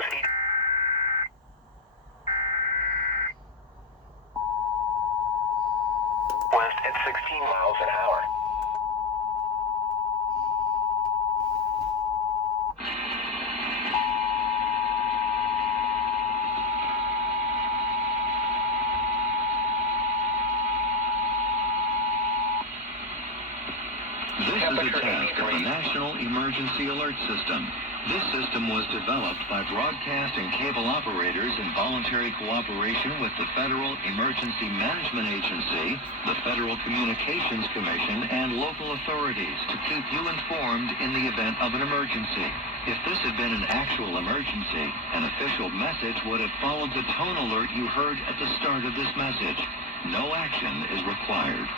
was 80. West at 16 miles an hour. This is a test of the National Emergency Alert System. This system was developed by broadcast and cable operators in voluntary cooperation with the Federal Emergency Management Agency, the Federal Communications Commission, and local authorities to keep you informed in the event of an emergency. If this had been an actual emergency, an official message would have followed the tone alert you heard at the start of this message. No action is required.